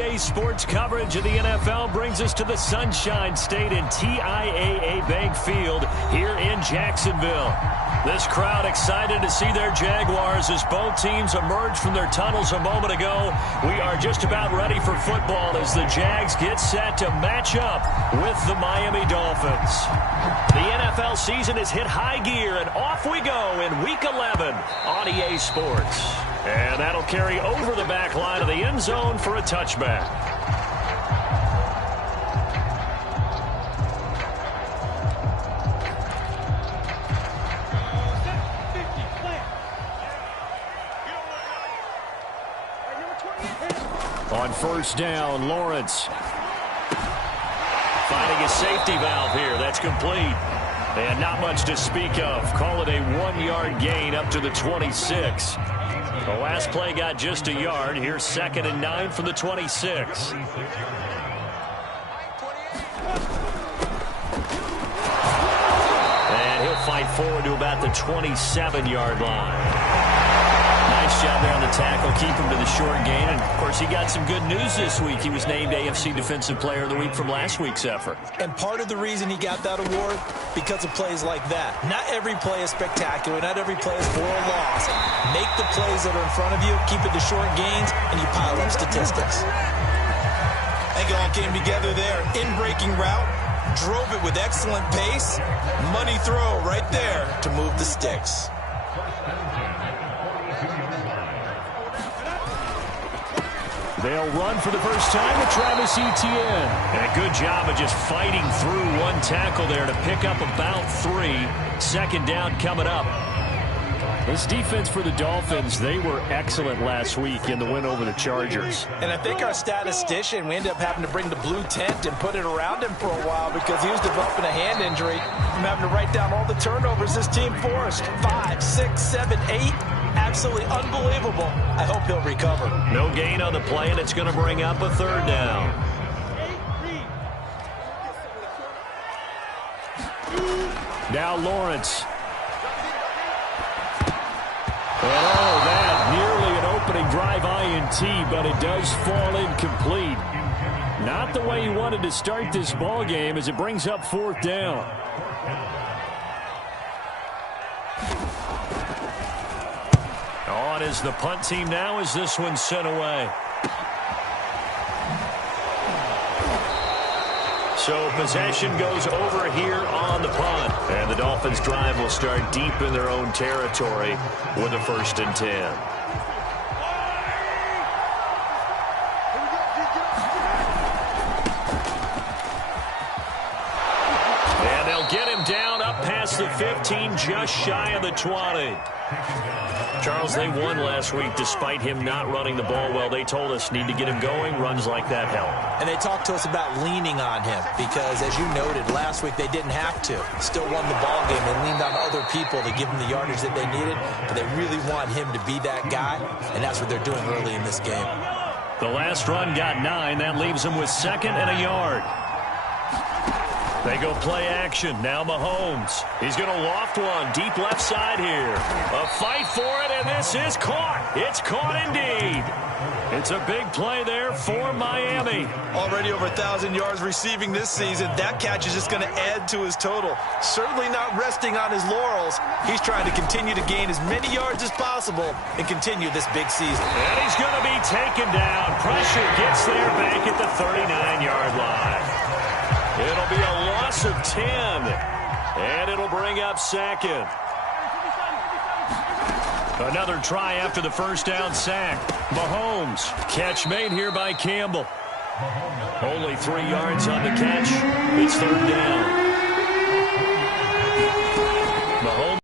EA Sports coverage of the NFL brings us to the Sunshine State and TIAA Bank Field here in Jacksonville. This crowd excited to see their Jaguars as both teams emerge from their tunnels a moment ago. We are just about ready for football as the Jags get set to match up with the Miami Dolphins. The NFL season has hit high gear, and off we go in Week 11 on EA Sports. And that'll carry over the back line of the end zone for a touchback. On first down, Lawrence finding a safety valve here. That's complete. And not much to speak of. Call it a 1-yard gain up to the 26. The last play got just a yard. Here's 2nd and 9 from the 26. And he'll fight forward to about the 27-yard line. Nice job there on the tackle. Keep him to the short gain. And, of course, he got some good news this week. He was named AFC Defensive Player of the Week from last week's effort. And part of the reason he got that award, because of plays like that. Not every play is spectacular. Not every play is for a loss. Make the plays that are in front of you, keep it to short gains, and you pile up statistics. I think it all came together there. In-breaking route, drove it with excellent pace. Money throw right there to move the sticks. They'll run for the first time with Travis Etienne. And a good job of just fighting through one tackle there to pick up about 3. 2nd down coming up. This defense for the Dolphins, they were excellent last week in the win over the Chargers. And I think our statistician, we ended up having to bring the blue tent and put it around him for a while because he was developing a hand injury from having to write down all the turnovers this team forced. 5, 6, 7, 8. Absolutely unbelievable. I hope he'll recover. No gain on the play, and it's going to bring up a 3rd down. Now Lawrence. And all of that, nearly an opening drive INT, but it does fall incomplete. Not the way he wanted to start this ball game as it brings up 4th down. On is the punt team now as this one's sent away. So possession goes over here on the punt. And the Dolphins drive will start deep in their own territory with a 1st and 10. And they'll get him down up past the 15, just shy of the 20. Charles, they won last week despite him not running the ball well. They told us need to get him going. Runs like that help. And they talked to us about leaning on him because, as you noted, last week they didn't have to. Still won the ball game. They leaned on other people to give them the yardage that they needed, but they really want him to be that guy, and that's what they're doing early in this game. The last run got 9. That leaves them with 2nd and a yard. They go play action. Now Mahomes. He's going to loft one. Deep left side here. A fight for it, and this is caught. It's caught indeed. It's a big play there for Miami. Already over 1,000 yards receiving this season. That catch is just going to add to his total. Certainly not resting on his laurels. He's trying to continue to gain as many yards as possible and continue this big season. And he's going to be taken down. Pressure gets there back at the 39-yard line. It'll be a loss of 10, and it'll bring up 2nd. Another try after the first down sack. Mahomes, catch made here by Campbell. Only 3 yards on the catch. It's 3rd down. Mahomes.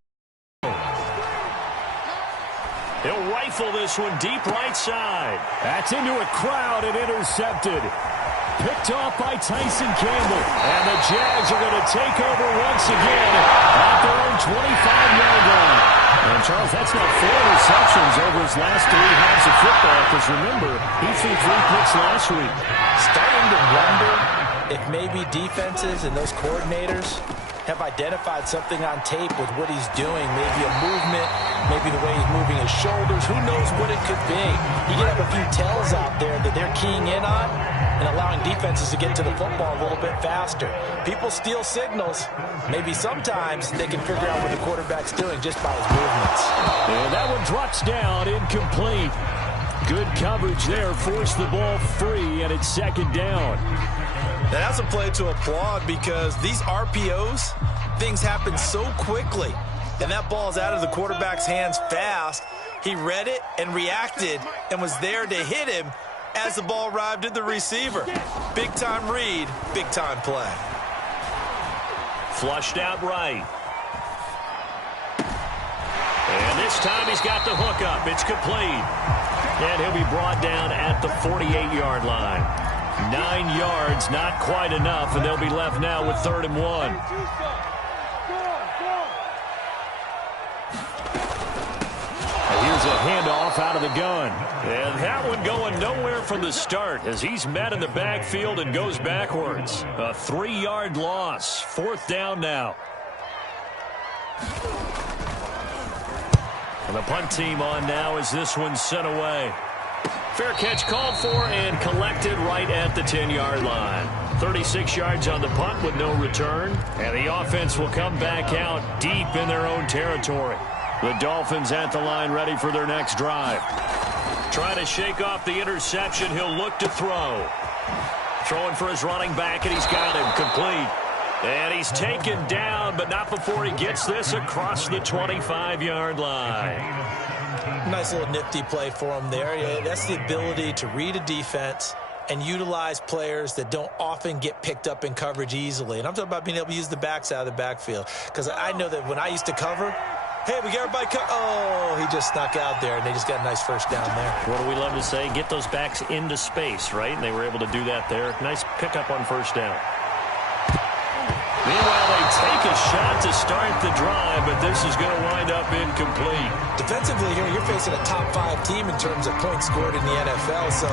He'll rifle this one deep right side. That's into a crowd and intercepted. Picked off by Tyson Campbell. And the Jags are going to take over once again at their own 25-yard line. And, Charles, that's now 4 receptions over his last 3 halves of football. Because, remember, he threw 3 picks last week. Starting to wonder if maybe defenses and those coordinators have identified something on tape with what he's doing. Maybe a movement, maybe the way he's moving his shoulders. Who knows what it could be? You can have a few tells out there that they're keying in on and allowing defenses to get to the football a little bit faster. People steal signals. Maybe sometimes they can figure out what the quarterback's doing just by his movements. And that one drops down, incomplete. Good coverage there, forced the ball free, and it's second down. Now, that's a play to applaud because these RPOs, things happen so quickly. And that ball's out of the quarterback's hands fast. He read it and reacted and was there to hit him as the ball arrived at the receiver. Big-time read, big-time play. Flushed out right. And this time he's got the hook up. It's complete. And he'll be brought down at the 48-yard line. 9 yards, not quite enough, and they'll be left now with 3rd and 1. Here's a handoff out of the gun. And that one going nowhere from the start as he's met in the backfield and goes backwards. A 3-yard loss. 4th down now. And the punt team on now as this one's sent away. Fair catch called for and collected right at the 10-yard line. 36 yards on the punt with no return. And the offense will come back out deep in their own territory. The Dolphins at the line ready for their next drive. Trying to shake off the interception. He'll look to throw. Throwing for his running back, and he's got him complete. And he's taken down, but not before he gets this across the 25-yard line. Nice little nifty play for him there. Yeah, that's the ability to read a defense and utilize players that don't often get picked up in coverage easily. And I'm talking about being able to use the backs out of the backfield. Because I know that when I used to cover, hey, we got everybody oh, he just snuck out there, and they just got a nice first down there. What do we love to say? Get those backs into space, right? And they were able to do that there. Nice pickup on first down. Meanwhile, they take a shot to start the drive, but this is going to wind up incomplete. Defensively here, you're facing a top-5 team in terms of points scored in the NFL. So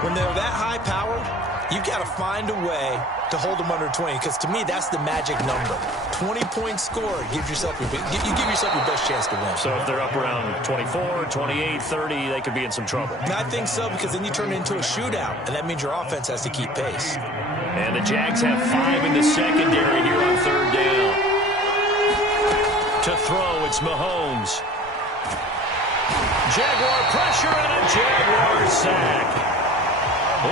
when they're that high power, you got to find a way to hold them under 20, because to me, that's the magic number. 20 points scored, you give yourself your best chance to win. So if they're up around 24, 28, 30, they could be in some trouble. And I think so, because then you turn it into a shootout, and that means your offense has to keep pace. And the Jags have 5 in the secondary here on 3rd down. To throw, it's Mahomes. Jaguar pressure and a Jaguar sack.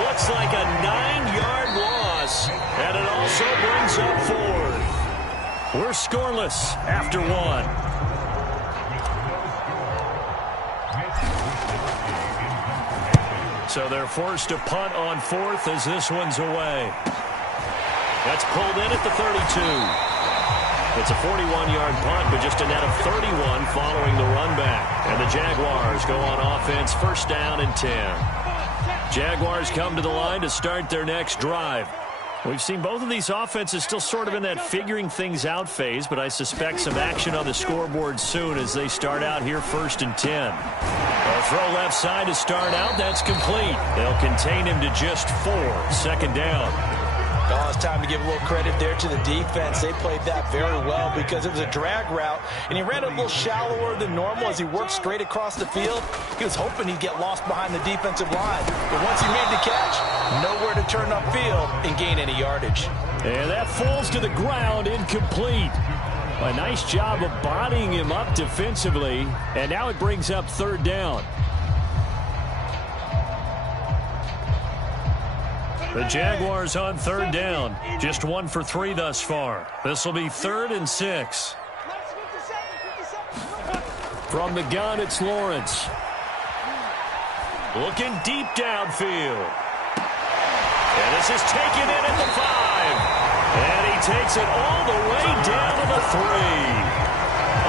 Looks like a 9-yard loss, and it also brings up 4. We're scoreless after 1. So they're forced to punt on 4th as this one's away. That's pulled in at the 32. It's a 41-yard punt, but just a net of 31 following the run back. And the Jaguars go on offense, 1st down and 10. Jaguars come to the line to start their next drive. We've seen both of these offenses still sort of in that figuring things out phase, but I suspect some action on the scoreboard soon as they start out here 1st and 10. A throw left side to start out. That's complete. They'll contain him to just 4. 2nd down. Oh, it's time to give a little credit there to the defense. They played that very well because it was a drag route, and he ran a little shallower than normal as he worked straight across the field. He was hoping he'd get lost behind the defensive line. But once he made the catch, nowhere to turn upfield and gain any yardage. And that falls to the ground, incomplete. A nice job of bodying him up defensively, and now it brings up 3rd down. The Jaguars on 3rd down. Just 1 for 3 thus far. This will be 3rd and 6. From the gun, it's Lawrence. Looking deep downfield. And this is taken in at the 5. And he takes it all the way down to the 3.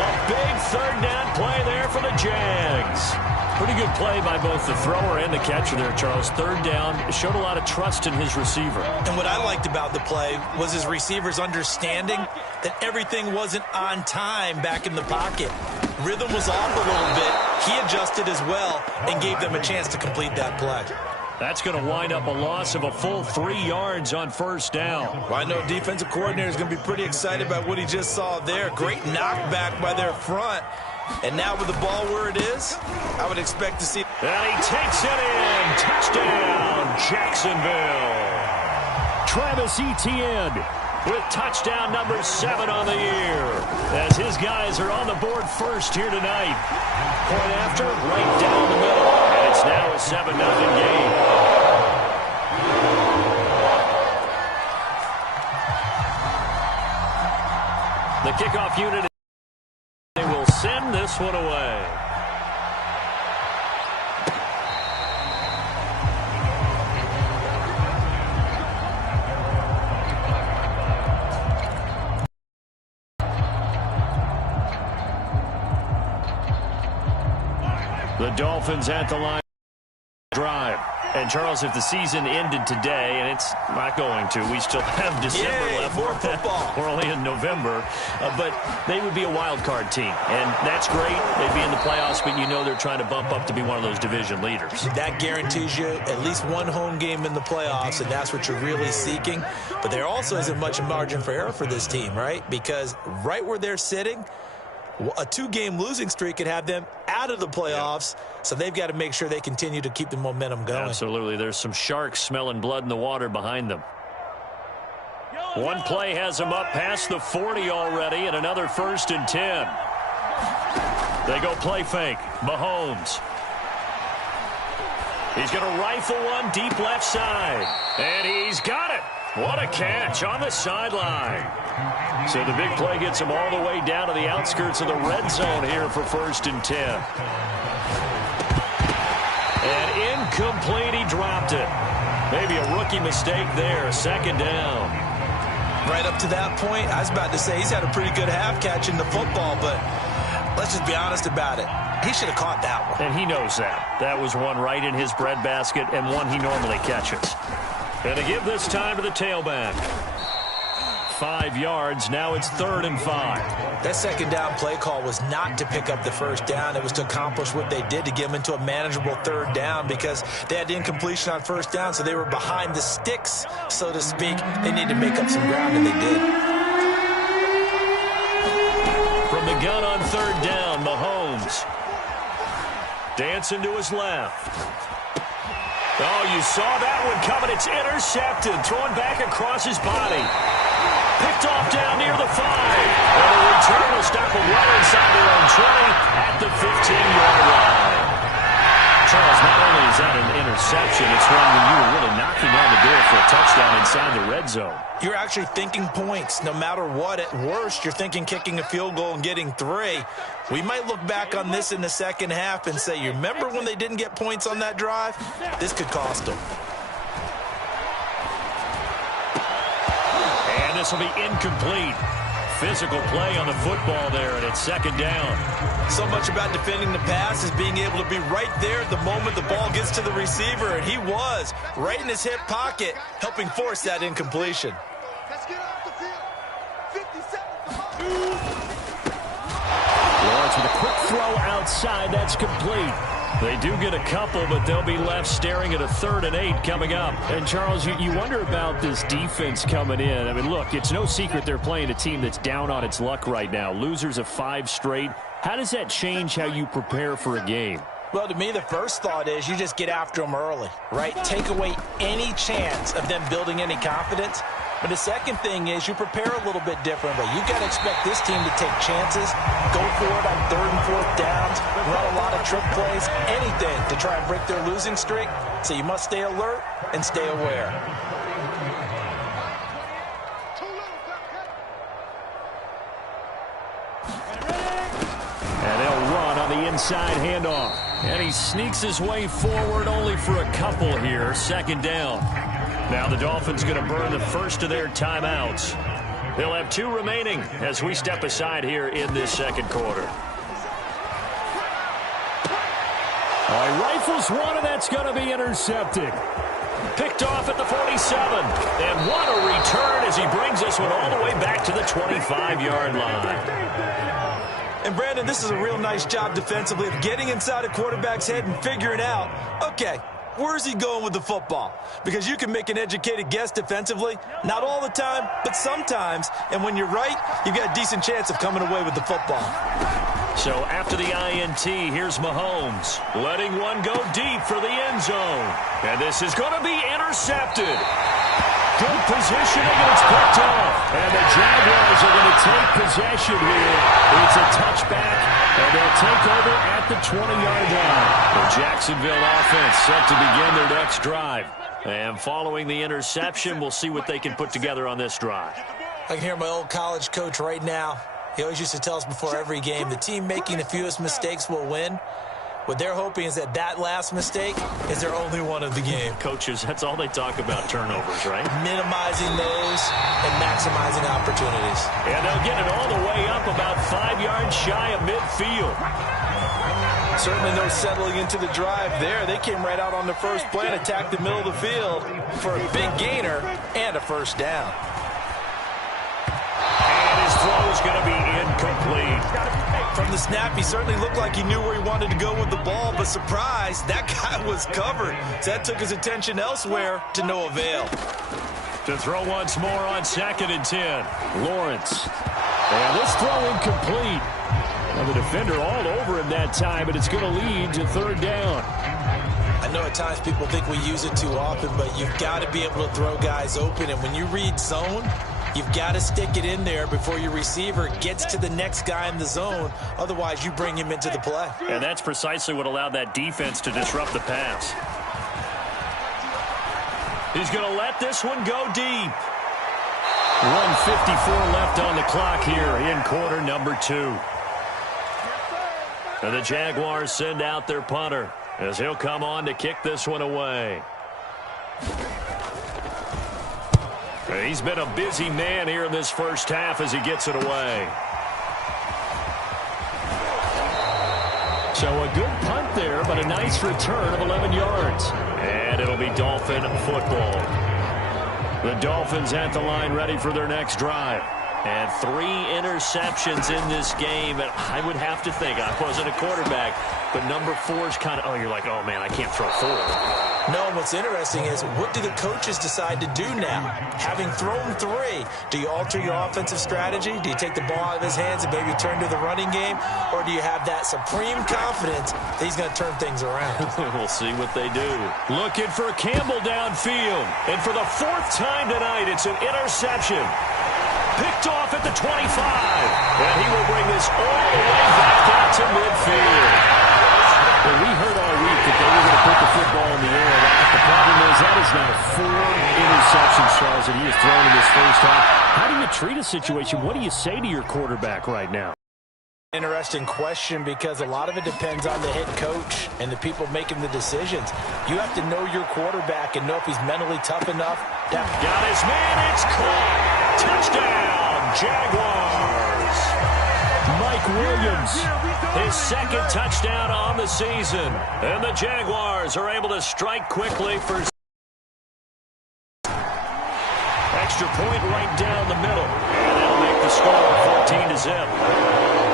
A big 3rd down play there for the Jags. Pretty good play by both the thrower and the catcher there, Charles. 3rd down, showed a lot of trust in his receiver. And what I liked about the play was his receiver's understanding that everything wasn't on time back in the pocket. Rhythm was off a little bit. He adjusted as well and gave them a chance to complete that play. That's going to wind up a loss of a full 3 yards on first down. Well, I know defensive coordinator is going to be pretty excited about what he just saw there. Great knockback by their front. And now with the ball where it is, I would expect to see. And he takes it in. Touchdown, Jacksonville. Travis Etienne with touchdown number 7 on the year, as his guys are on the board first here tonight. Point after, right down the middle. And it's now a 7-0 game. The kickoff unit will send this one away. The Dolphins at the line drive. And, Charles, if the season ended today, and it's not going to, we still have December left. More football. We're only in November. But they would be a wild card team. And that's great. They'd be in the playoffs, but you know they're trying to bump up to be one of those division leaders. That guarantees you at least one home game in the playoffs, and that's what you're really seeking. But there also isn't much margin for error for this team, right? Because right where they're sitting, a 2-game losing streak could have them out of the playoffs, so they've got to make sure they continue to keep the momentum going. Absolutely. There's some sharks smelling blood in the water behind them. One play has them up past the 40 already, and another 1st and 10. They go play fake. Mahomes. He's going to rifle one deep left side, and he's got it. What a catch on the sideline. So the big play gets him all the way down to the outskirts of the red zone here for 1st and 10. And incomplete, he dropped it. Maybe a rookie mistake there, 2nd down. Right up to that point, I was about to say he's had a pretty good half catching the football, but let's just be honest about it. He should have caught that one. And he knows that. That was one right in his breadbasket and one he normally catches. And to give this time to the tailback. 5 yards. Now it's 3rd and 5. That 2nd down play call was not to pick up the 1st down. It was to accomplish what they did, to get them into a manageable 3rd down, because they had incompletion on 1st down, so they were behind the sticks, so to speak. They needed to make up some ground, and they did. From the gun on 3rd down, Mahomes. Dancing to his left. Oh, you saw that one coming. It's intercepted. Thrown back across his body. Picked off down near the 5. And the return will stop him well inside their own 20 at the 15-yard line. Charles, not only is that an interception, it's one where you were really knocking on the door for a touchdown inside the red zone. You're actually thinking points. No matter what, at worst, you're thinking kicking a field goal and getting 3. We might look back on this in the second half and say, you remember when they didn't get points on that drive? This could cost them. And this will be incomplete. Physical play on the football there, and it's 2nd down. So much about defending the pass is being able to be right there at the moment the ball gets to the receiver, and he was right in his hip pocket, helping force that incompletion. Let's get off the field. 50 seconds. Lawrence with a quick throw outside. That's complete. They do get a couple, but they'll be left staring at a 3rd and 8 coming up. And, Charles, you wonder about this defense coming in. I mean, look, it's no secret they're playing a team that's down on its luck right now. Losers of 5 straight. How does that change how you prepare for a game? Well, to me, the first thought is you just get after them early, right? Take away any chance of them building any confidence. But the second thing is you prepare a little bit differently. You've got to expect this team to take chances, go for it on 3rd and 4th downs, run a lot of trick plays, anything to try and break their losing streak. So you must stay alert and stay aware. And they'll run on the inside handoff. And he sneaks his way forward only for a couple here. 2nd down. Now the Dolphins going to burn the first of their timeouts. They'll have 2 remaining as we step aside here in this 2nd quarter. All right, rifles one, and that's going to be intercepted. Picked off at the 47. And what a return as he brings this one all the way back to the 25-yard line. And, Brandon, this is a real nice job defensively of getting inside a quarterback's head and figuring out, okay, Where's he going with the football? Because you can make an educated guess defensively, not all the time, but sometimes. And when you're right, you've got a decent chance of coming away with the football. So after the INT, here's Mahomes, letting one go deep for the end zone. And this is going to be intercepted. Good positioning, and it's picked off. And the Jaguars are going to take possession here. It's a touchback, and they'll take over at the 20-yard line. The Jacksonville offense set to begin their next drive. And following the interception, we'll see what they can put together on this drive. I can hear my old college coach right now. He always used to tell us before every game, the team making the fewest mistakes will win. What they're hoping is that last mistake is their only one of the game. Coaches, that's all they talk about, turnovers, right? Minimizing those and maximizing opportunities. And they'll get it all the way up about 5 yards shy of midfield. Certainly no settling into the drive there. They came right out on the first play and attacked the middle of the field for a big gainer and a first down. And his throw is going to be incomplete. From the snap, he certainly looked like he knew where he wanted to go with the ball, but surprise, that guy was covered. So that took his attention elsewhere to no avail. To throw once more on 2nd and 10. Lawrence. And this throw incomplete. Now the defender all over him that time, but it's going to lead to 3rd down. I know at times people think we use it too often, but you've got to be able to throw guys open. And when you read zone, you've got to stick it in there before your receiver gets to the next guy in the zone. Otherwise, you bring him into the play. And that's precisely what allowed that defense to disrupt the pass. He's going to let this one go deep. 1:54 left on the clock here in quarter number 2. And the Jaguars send out their punter as he'll come on to kick this one away. He's been a busy man here in this first half as he gets it away. So a good punt there, but a nice return of 11 yards. And it'll be Dolphin football. The Dolphins at the line ready for their next drive. And 3 interceptions in this game. And I would have to think, I wasn't a quarterback, but number 4 is kind of, you're like, oh, man, I can't throw 4. No, what's interesting is what do the coaches decide to do now? Having thrown 3, do you alter your offensive strategy? Do you take the ball out of his hands and maybe turn to the running game? Or do you have that supreme confidence that he's going to turn things around? We'll see what they do. Looking for Campbell downfield. And for the 4th time tonight, it's an interception. Picked off at the 25. And he will bring this all the way back out to midfield. Well, we heard all week that they were going to put the football in the air. The problem is that is now 4 interceptions, Charles, that he has thrown in this first half. How do you treat a situation? What do you say to your quarterback right now? Interesting question, because a lot of it depends on the head coach and the people making the decisions. You have to know your quarterback and know if he's mentally tough enough. Got his man, it's caught. Touchdown, Jaguars. Mike Williams, his 2nd touchdown on the season. And the Jaguars are able to strike quickly for extra point right down the middle. And that'll make the score 14-0.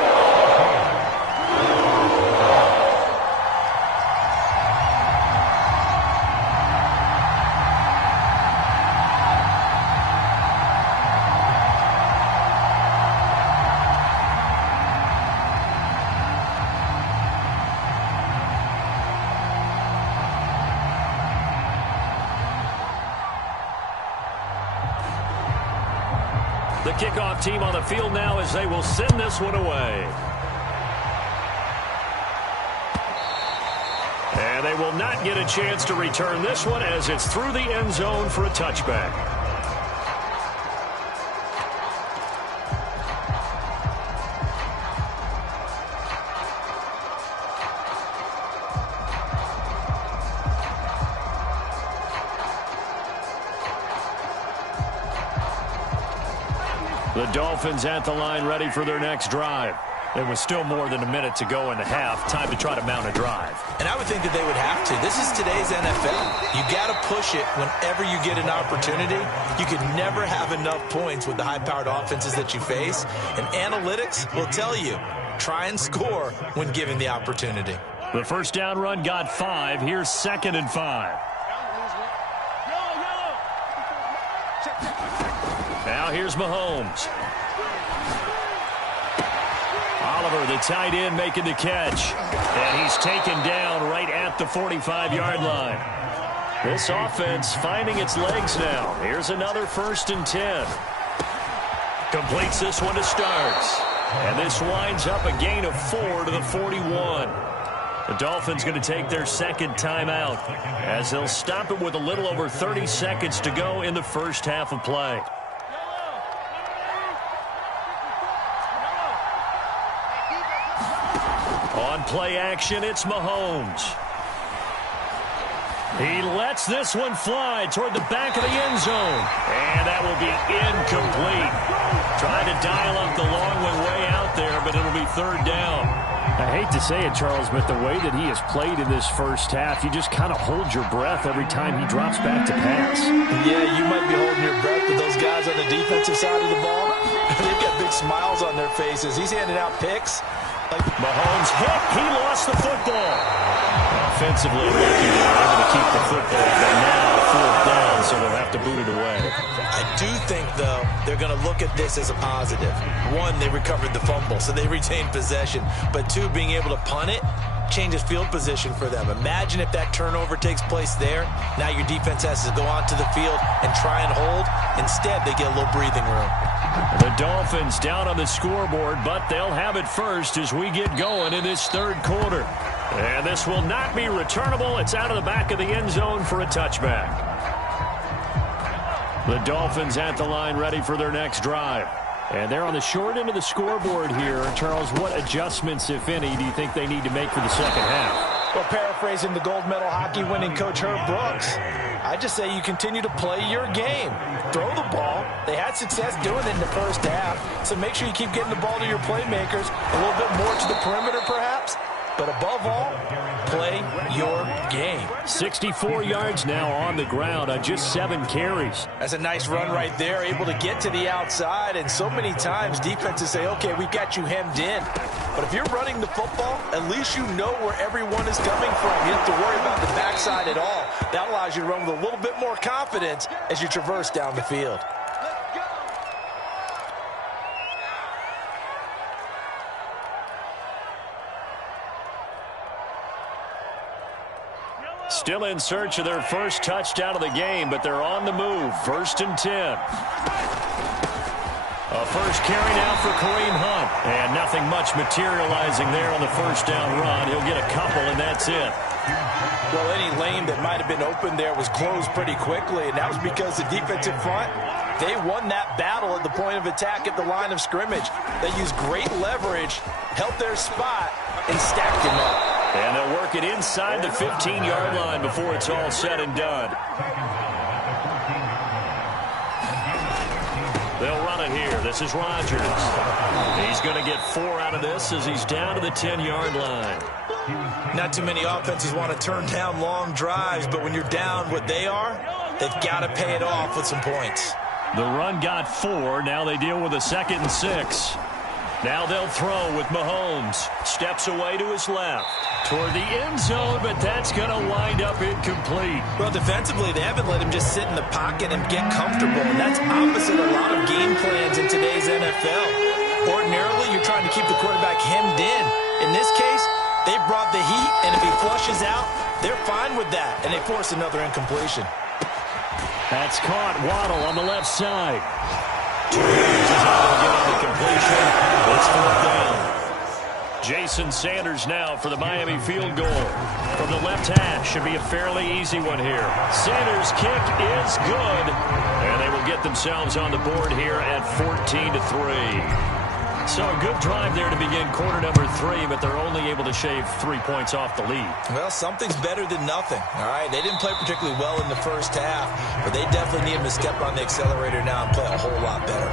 The kickoff team on the field now as they will send this one away. And they will not get a chance to return this one as it's through the end zone for a touchback. The Dolphins at the line ready for their next drive. There was still more than a minute to go in the half. Time to try to mount a drive. And I would think that they would have to. This is today's NFL. You got to push it whenever you get an opportunity. You can never have enough points with the high-powered offenses that you face. And analytics will tell you, try and score when given the opportunity. The first down run got 5. Here's 2nd and 5. Now here's Mahomes. Oliver, the tight end, making the catch. And he's taken down right at the 45-yard line. This offense finding its legs now. Here's another 1st and 10. Completes this one to Starks. And this winds up a gain of 4 to the 41. The Dolphins going to take their 2nd timeout as they'll stop it with a little over 30 seconds to go in the first half of play. On play action, it's Mahomes. He lets this one fly toward the back of the end zone. And that will be incomplete. Trying to dial up the long way out there, but it'll be 3rd down. I hate to say it, Charles, but the way that he has played in this first half, you just kind of hold your breath every time he drops back to pass. Yeah, you might be holding your breath, but those guys on the defensive side of the ball, they've got big smiles on their faces. He's handing out picks. Mahomes hit. He lost the football. Offensively, lucky they were able to keep the football, but now 4th down, so they'll have to boot it away. I do think, though, they're going to look at this as a positive. 1, they recovered the fumble, so they retained possession. But 2, being able to punt it changes field position for them. Imagine if that turnover takes place there. Now your defense has to go onto the field and try and hold. Instead, they get a little breathing room. The Dolphins down on the scoreboard, but they'll have it first as we get going in this 3rd quarter. And this will not be returnable. It's out of the back of the end zone for a touchback. The Dolphins at the line ready for their next drive. And they're on the short end of the scoreboard here. Charles, what adjustments, if any, do you think they need to make for the second half? Well, paraphrasing the gold medal hockey winning coach Herb Brooks, I just say you continue to play your game. Throw the ball. They had success doing it in the first half, so make sure you keep getting the ball to your playmakers, a little bit more to the perimeter perhaps, but above all, play your game. 64 yards now on the ground on just 7 carries. That's a nice run right there, able to get to the outside, and so many times defenses say, okay, we've got you hemmed in. But if you're running the football, at least you know where everyone is coming from. You don't have to worry about the backside at all. That allows you to run with a little bit more confidence as you traverse down the field. Still in search of their first touchdown of the game, but they're on the move. 1st and 10. A first carry now for Kareem Hunt. And nothing much materializing there on the first down run. He'll get a couple, and that's it. Well, any lane that might have been open there was closed pretty quickly, and that was because the defensive front, they won that battle at the point of attack at the line of scrimmage. They used great leverage, held their spot, and stacked him up. And they'll work it inside the 15-yard line before it's all said and done. They'll run it here. This is Rodgers. He's going to get 4 out of this as he's down to the 10-yard line. Not too many offenses want to turn down long drives, but when you're down what they are, they've got to pay it off with some points. The run got 4. Now they deal with a 2nd and 6. Now they'll throw with Mahomes. Steps away to his left. Toward the end zone, but that's going to wind up incomplete. Well, defensively, they haven't let him just sit in the pocket and get comfortable, and that's opposite a lot of game plans in today's NFL. Ordinarily, you're trying to keep the quarterback hemmed in. In this case, they brought the heat, and if he flushes out, they're fine with that, and they force another incompletion. That's caught. Waddle on the left side. 2 yards is able to get on the completion. It's 4th down. Jason Sanders now for the Miami field goal. From the left hash, should be a fairly easy one here. Sanders' kick is good. And they will get themselves on the board here at 14-3. So a good drive there to begin quarter number 3, but they're only able to shave 3 points off the lead. Well, something's better than nothing, all right? They didn't play particularly well in the first half, but they definitely need him to step on the accelerator now and play a whole lot better.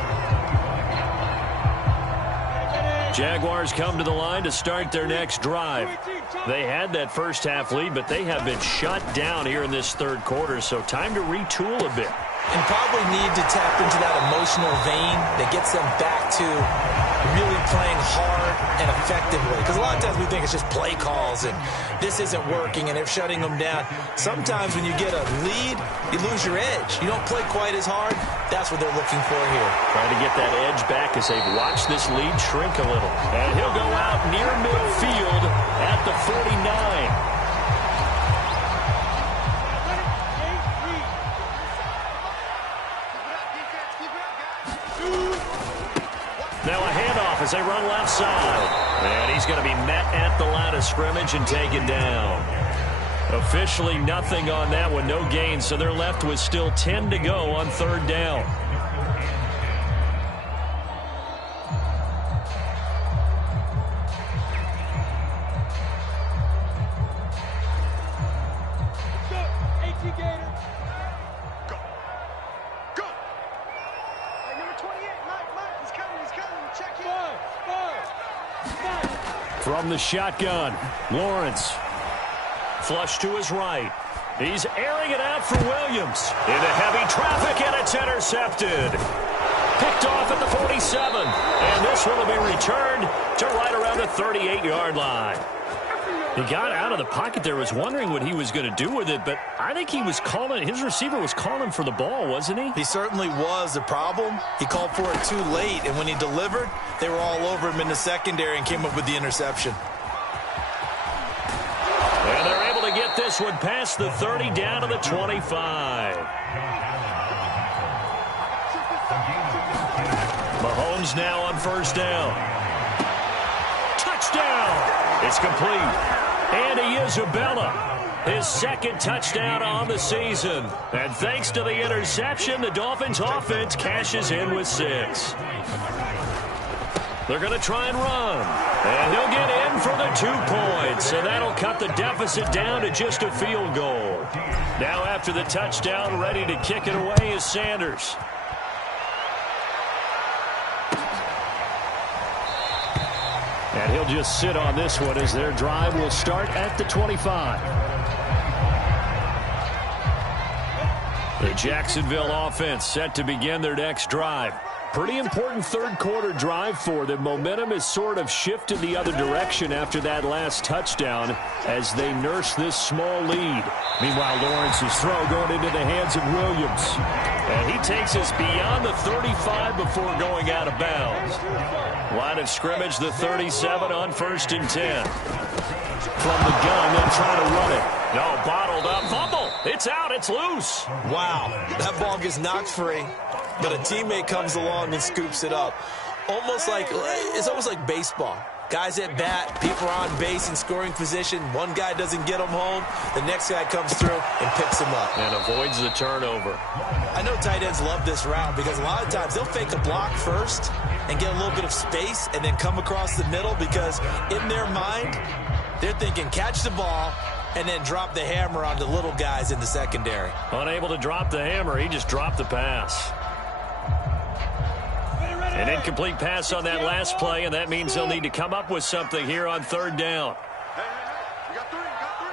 Jaguars come to the line to start their next drive. They had that first half lead, but they have been shut down here in this 3rd quarter, so time to retool a bit. And probably need to tap into that emotional vein that gets them back to really playing hard and effectively. Because a lot of times we think it's just play calls and this isn't working and they're shutting them down. Sometimes when you get a lead, you lose your edge. You don't play quite as hard. That's what they're looking for here. Trying to get that edge back as they've watched this lead shrink a little. And he'll go out near midfield at the 49. Now a handoff as they run left side. And he's going to be met at the line of scrimmage and taken down. Officially nothing on that one, no gain, so they're left with still 10 to go on third down. From the shotgun, Lawrence. Flush to his right. He's airing it out for Williams. Into heavy traffic, and it's intercepted. Picked off at the 47. And this one will be returned to right around the 38-yard line. He got out of the pocket there, was wondering what he was going to do with it, but I think he was calling, his receiver was calling for the ball, wasn't he? He certainly was. The problem, he called for it too late, and when he delivered, they were all over him in the secondary and came up with the interception. And they're able to get this one past the 30 down to the 25. Mahomes now on first down. Touchdown! It's complete. Andy Isabella, his second touchdown on the season. And thanks to the interception, the Dolphins offense cashes in with 6. They're going to try and run. And he'll get in for the 2 points. So that'll cut the deficit down to just a field goal. Now after the touchdown, ready to kick it away is Sanders. And he'll just sit on this one as their drive will start at the 25. The Jacksonville offense set to begin their next drive. Pretty important third quarter drive for them. Momentum has sort of shifted the other direction after that last touchdown as they nurse this small lead. Meanwhile, Lawrence's throw going into the hands of Williams. And he takes us beyond the 35 before going out of bounds. Line of scrimmage, the 37 on 1st and 10. From the gun, they'll try to run it. No, bottled up. Fumble. It's out. It's loose. Wow. That ball gets knocked free, but a teammate comes along and scoops it up. It's almost like baseball. Guys at bat, people are on base in scoring position. One guy doesn't get them home. The next guy comes through and picks them up. And avoids the turnover. I know tight ends love this route because a lot of times they'll fake a block first and get a little bit of space and then come across the middle because in their mind, they're thinking catch the ball and then drop the hammer on the little guys in the secondary. Unable to drop the hammer, he just dropped the pass. An incomplete pass on that last play, and that means they'll need to come up with something here on third down. You got three down.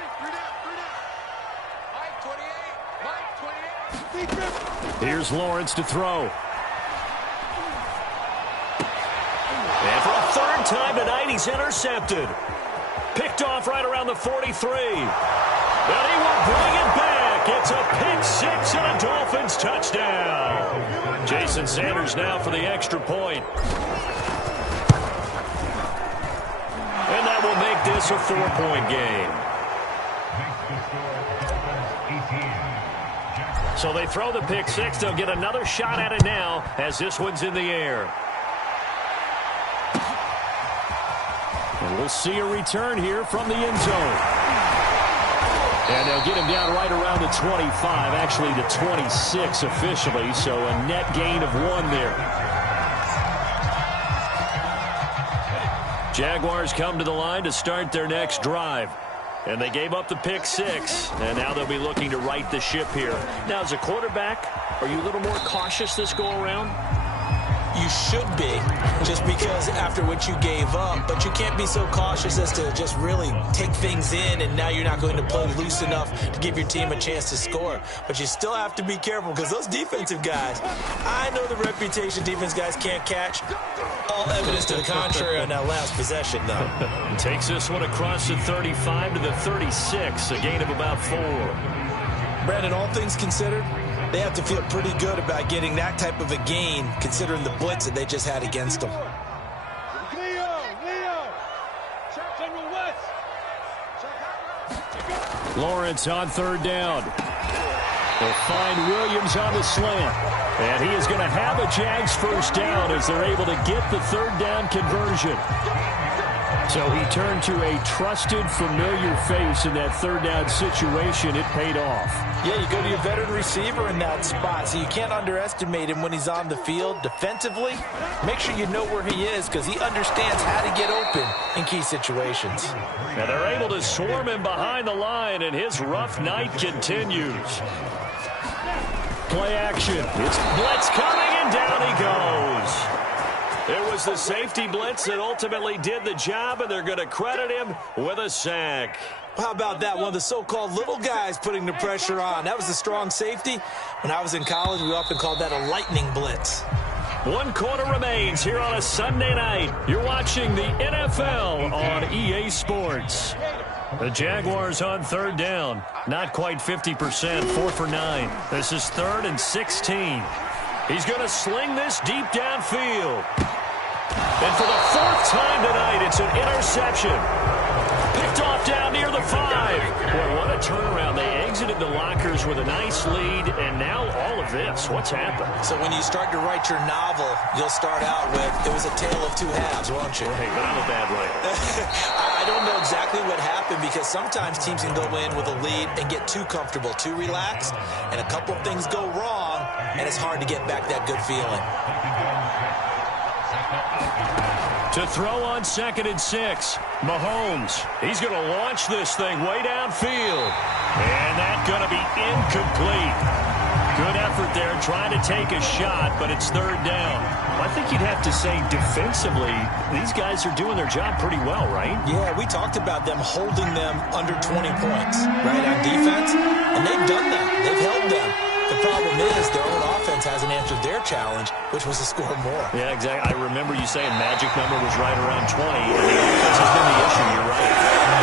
Mike 28. Here's Lawrence to throw. And for a third time tonight, he's intercepted. Picked off right around the 43. But he will bring it back. It's a pick 6 and a Dolphins touchdown. Jason Sanders now for the extra point. And that will make this a 4-point game. So they throw the pick 6. They'll get another shot at it now as this one's in the air. And we'll see a return here from the end zone. And they'll get him down right around the 25, actually the 26 officially, so a net gain of 1 there. Jaguars come to the line to start their next drive. And they gave up the pick 6, and now they'll be looking to right the ship here. Now, as a quarterback, are you a little more cautious this go-around? you should be, just because after what you gave up. But you can't be so cautious as to just really take things in, and now you're not going to play loose enough to give your team a chance to score. But you still have to be careful, because those defensive guys, I know the reputation defense guys can't catch. All evidence to the contrary on that last possession, though. Takes this one across the 35 to the 36, a gain of about 4. Brandon, all things considered, they have to feel pretty good about getting that type of a gain, considering the blitz that they just had against them. Lawrence on third down. They'll find Williams on the slant. And he is going to have a Jags first down as they're able to get the third down conversion. So he turned to a trusted, familiar face in that third down situation. It paid off. Yeah, you go to your veteran receiver in that spot, so you can't underestimate him when he's on the field. Defensively, make sure you know where he is, because he understands how to get open in key situations. And they're able to swarm him behind the line, and his rough night continues. Play action. It's blitz coming, and down he goes. It was the safety blitz that ultimately did the job, and they're going to credit him with a sack. How about that? One of the so-called little guys putting the pressure on. That was a strong safety. When I was in college, we often called that a lightning blitz. 1 quarter remains here on a Sunday night. You're watching the NFL on EA Sports. The Jaguars on third down. Not quite 50%, 4 for 9. This is 3rd and 16. He's going to sling this deep downfield. And for the 4th time tonight, it's an interception. Picked off down near the 5. Boy, what a turnaround. They exited the lockers with a nice lead, and now all of this. What's happened? So when you start to write your novel, you'll start out with, it was a tale of 2 halves, won't you? Hey, but I'm a bad writer. I don't know exactly what happened, because sometimes teams can go in with a lead and get too comfortable, too relaxed, and a couple of things go wrong, and it's hard to get back that good feeling. To throw on 2nd and 6. Mahomes. He's going to launch this thing way downfield. And that's going to be incomplete. Good effort there trying to take a shot, but it's 3rd down. I think you'd have to say defensively, these guys are doing their job pretty well, right? Yeah, we talked about them holding them under 20 points, right, on defense. And they've done that. They've held them. The problem is their own offense hasn't answered their challenge, which was to score more. Yeah, exactly. I remember you saying magic number was right around 20, and the offense has been the issue. You're right.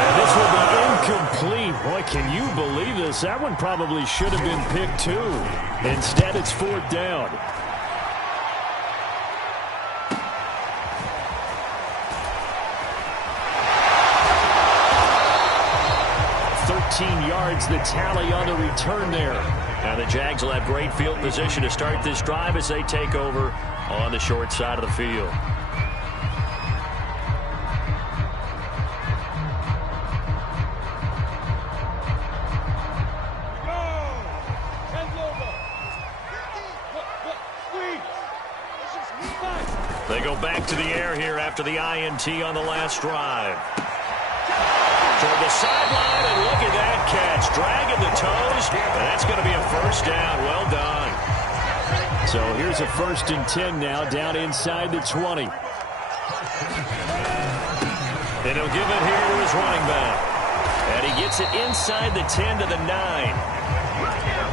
And this will be incomplete. Boy, can you believe this? That one probably should have been picked too. Instead, it's 4th down. 13 yards, the tally on the return there. Now the Jags will have great field position to start this drive as they take over on the short side of the field. They go back to the air here after the INT on the last drive. Toward the sideline, and look at that catch. Dragging the toes, and that's going to be a first down. Well done. So here's a 1st and 10 now, down inside the 20. And he'll give it here to his running back. And he gets it inside the 10 to the 9.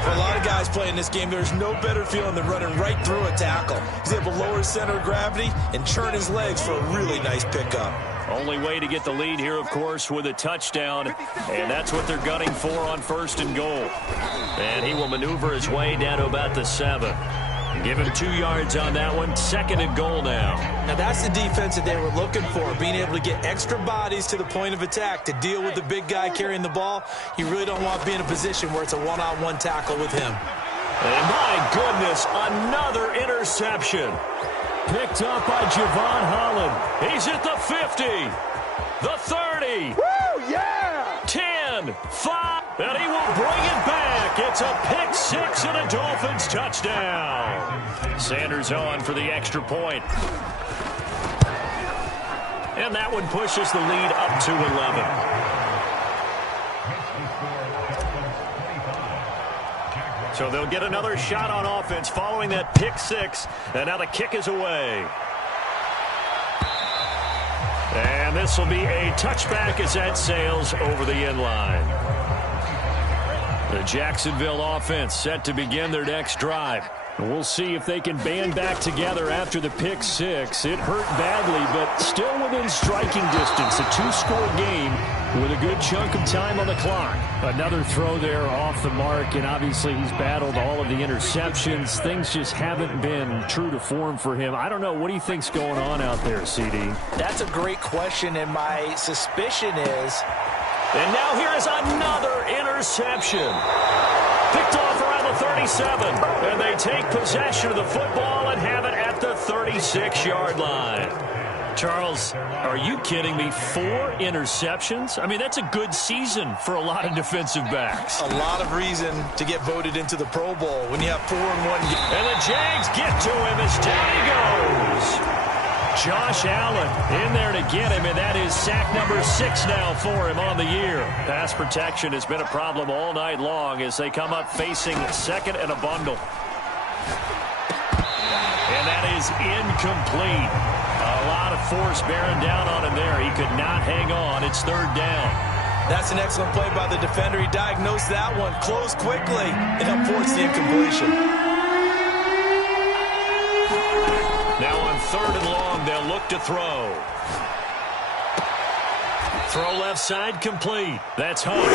For a lot of guys playing this game, there's no better feeling than running right through a tackle. He's able to lower his center of gravity and turn his legs for a really nice pickup. Only way to get the lead here, of course, with a touchdown. And that's what they're gunning for on 1st and goal. And he will maneuver his way down to about the 7. Give him 2 yards on that one. 2nd and goal now. Now that's the defense that they were looking for, being able to get extra bodies to the point of attack to deal with the big guy carrying the ball. You really don't want to be in a position where it's a one-on-one tackle with him. And my goodness, another interception. Picked up by Javon Holland. He's at the 50, the 30. Woo, yeah! 10, 5, and he will bring it back. It's a pick 6 and a Dolphins touchdown. Sanders on for the extra point. And that one pushes the lead up to 11. So they'll get another shot on offense following that pick six. And now the kick is away. And this will be a touchback as that sails over the end line. The Jacksonville offense set to begin their next drive. We'll see if they can band back together after the pick six. It hurt badly, but still within striking distance. A two-score game with a good chunk of time on the clock. Another throw there off the mark, and obviously he's battled all of the interceptions. Things just haven't been true to form for him. I don't know. What do you think's going on out there, CD? That's a great question, and my suspicion is... And now here is another interception. Picked off around the 37. And they take possession of the football and have it at the 36-yard line. Charles, are you kidding me? 4 interceptions? I mean, that's a good season for a lot of defensive backs. A lot of reason to get voted into the Pro Bowl when you have 4 in one game. And the Jags get to him as down he goes. Josh Allen in there to get him, and that is sack number 6 now for him on the year. Pass protection has been a problem all night long as they come up facing second and a bundle. And that is incomplete. A lot of force bearing down on him there. He could not hang on. It's third down. That's an excellent play by the defender. He diagnosed that one, closed quickly, and helped force the incompletion. Now on third and long, they'll look to throw. Throw left side complete. That's Hunt. And he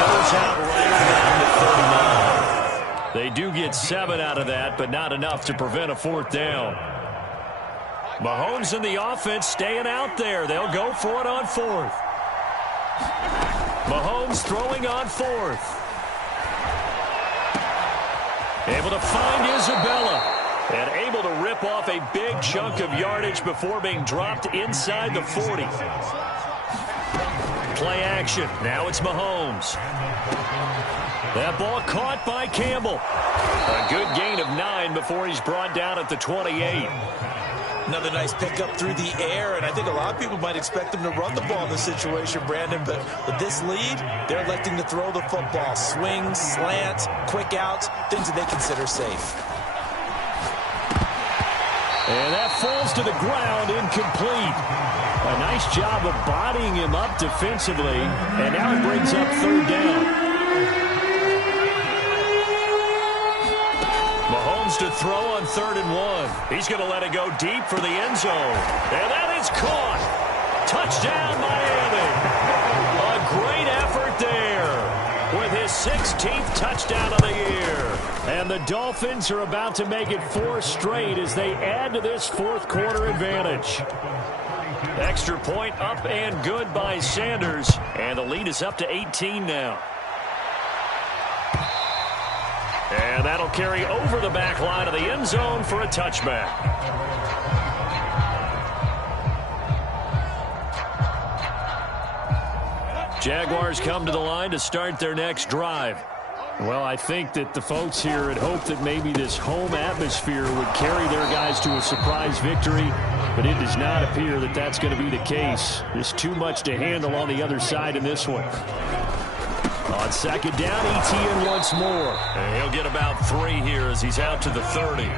goes out right around the 39. They do get 7 out of that, but not enough to prevent a fourth down. Mahomes and the offense staying out there. They'll go for it on fourth. Mahomes throwing on fourth. Able to find Isabella. And able to rip off a big chunk of yardage before being dropped inside the 40. Play action. Now it's Mahomes. That ball caught by Campbell. A good gain of 9 before he's brought down at the 28. Another nice pickup through the air, and I think a lot of people might expect them to run the ball in this situation, Brandon, but with this lead, they're electing to throw the football. Swings, slants, quick outs, things that they consider safe. And that falls to the ground, incomplete. A nice job of bodying him up defensively, and now it brings up third down. Mahomes to throw on 3rd and 1. He's going to let it go deep for the end zone. And that is caught. Touchdown, Miami. A great effort there with his 16th touchdown of the year. And the Dolphins are about to make it 4 straight as they add to this fourth quarter advantage. Extra point up and good by Sanders. And the lead is up to 18 now. And that'll carry over the back line of the end zone for a touchback. Jaguars come to the line to start their next drive. Well, I think that the folks here had hoped that maybe this home atmosphere would carry their guys to a surprise victory, but it does not appear that that's going to be the case. There's too much to handle on the other side in this one. On second down, Etienne once more. And he'll get about 3 here as he's out to the 30.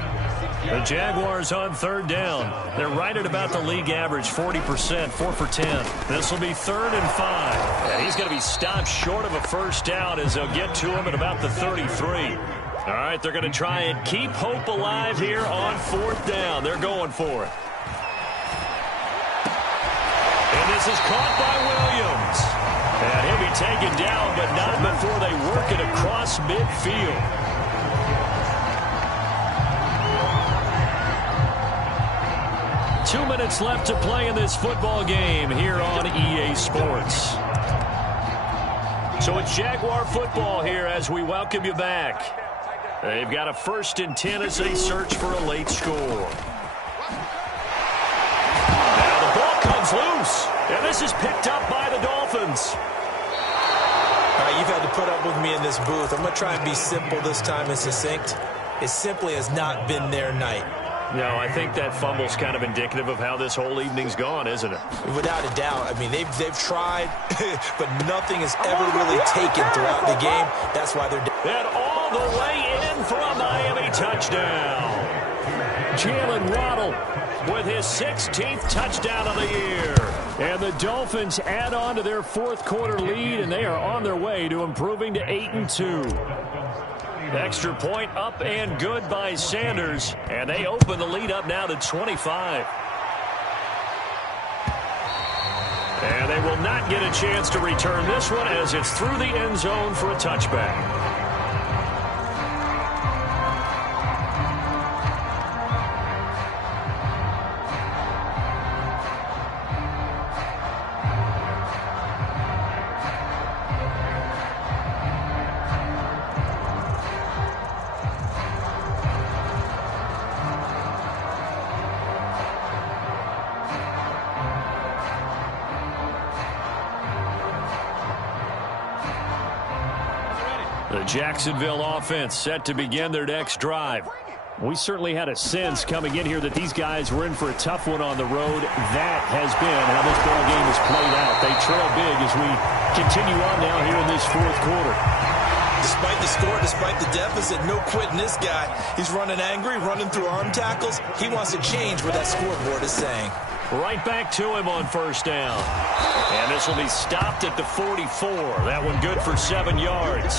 The Jaguars on third down. They're right at about the league average, 40%, 4 for 10. This will be 3rd and 5. And he's going to be stopped short of a first down as they'll get to him at about the 33. All right, they're going to try and keep hope alive here on 4th down. They're going for it. And this is caught by Williams. And he'll be taken down, but not before they work it across midfield. Two minutes left to play in this football game here on EA Sports. So it's Jaguar football here as we welcome you back. They've got a 1st and 10 as they search for a late score. Now the ball comes loose, and this is picked up by the Dolphins. All right, you've had to put up with me in this booth. I'm going to try and be simple this time and succinct. It simply has not been their night. No, I think that fumble's kind of indicative of how this whole evening's gone, isn't it? Without a doubt. I mean, they've tried, but nothing has ever really taken throughout the game. That's why they're... And all all the way in for a Miami touchdown. Jalen Waddle with his 16th touchdown of the year. And the Dolphins add on to their fourth quarter lead, and they are on their way to improving to 8-2. Extra point up and good by Sanders, and they open the lead up now to 25. And they will not get a chance to return this one as it's through the end zone for a touchback. The Jacksonville offense set to begin their next drive. We certainly had a sense coming in here that these guys were in for a tough one on the road. That has been how this ball game has played out. They trail big as we continue on now here in this fourth quarter. Despite the score, despite the deficit, no quitting this guy. He's running angry, running through arm tackles. He wants to change what that scoreboard is saying. Right back to him on first down. And this will be stopped at the 44. That one good for 7 yards.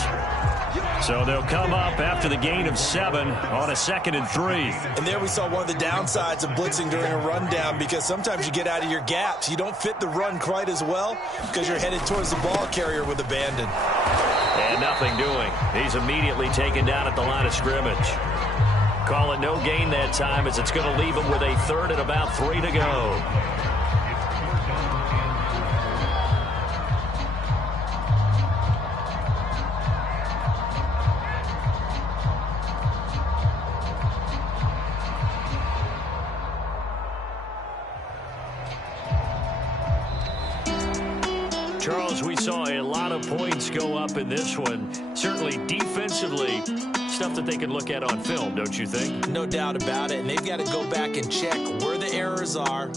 So they'll come up after the gain of 7 on a 2nd and 3. And there we saw one of the downsides of blitzing during a rundown, because sometimes you get out of your gaps. You don't fit the run quite as well because you're headed towards the ball carrier with abandon. And nothing doing. He's immediately taken down at the line of scrimmage. Call it no gain that time, as it's going to leave him with a 3rd and about 3 to go. Charles, we saw a lot of points go up in this one. Certainly defensively, stuff that they can look at on film, don't you think? No doubt about it. And they've got to go back and check where the errors are.